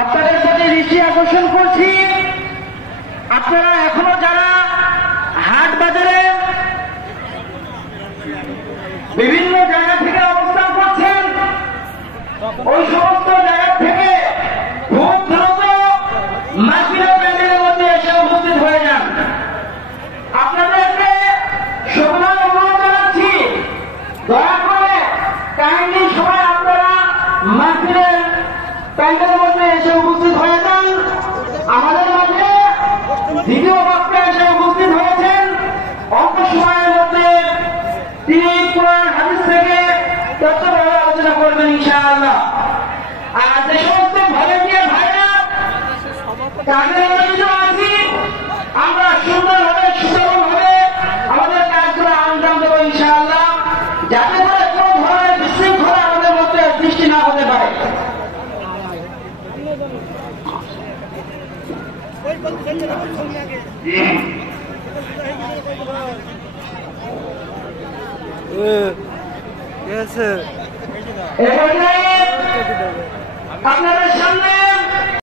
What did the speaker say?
আপনাদের প্রতি দৃষ্টি আকর্ষণ করছি, আপনারা এখনো যারা হাট বাজারে বিভিন্ন জায়গা থেকে অবস্থান করছেন, ওই সমস্ত জায়গা থেকে খুব দ্রুত মাহফিলের প্যান্ডেলের মধ্যে এসে উপস্থিত হয়ে যান। আপনাদেরকে সবার অনুরোধ জানাচ্ছি, দয়া করে কাহিনী সময় আপনারা মাহফিলের প্যান্ডেলের মধ্যে এসে উপস্থিত হয়ে যান। আমাদের মাঝে দ্বিতীয় বক্তা এসে উপস্থিত হয়েছেন, অল্প সময়ের মধ্যে তিনি কোরআন হাদিস থেকে তত্ত্বভাবে আলোচনা করবেন ইনশাআল্লাহ। আর যে সমস্ত ভলেন্টিয়ার ভাইরা কাজের নিয়োজিত আছি, আমরা সুন্দরভাবে সুন্দরভাবে আমাদের কাজগুলো আঞ্জাম দেবো ইনশাআল্লাহ, যাতে করে কোন ধরনের বিশৃঙ্খলা আমাদের মধ্যে সৃষ্টি না হতে পারে। আপনাদের সামনে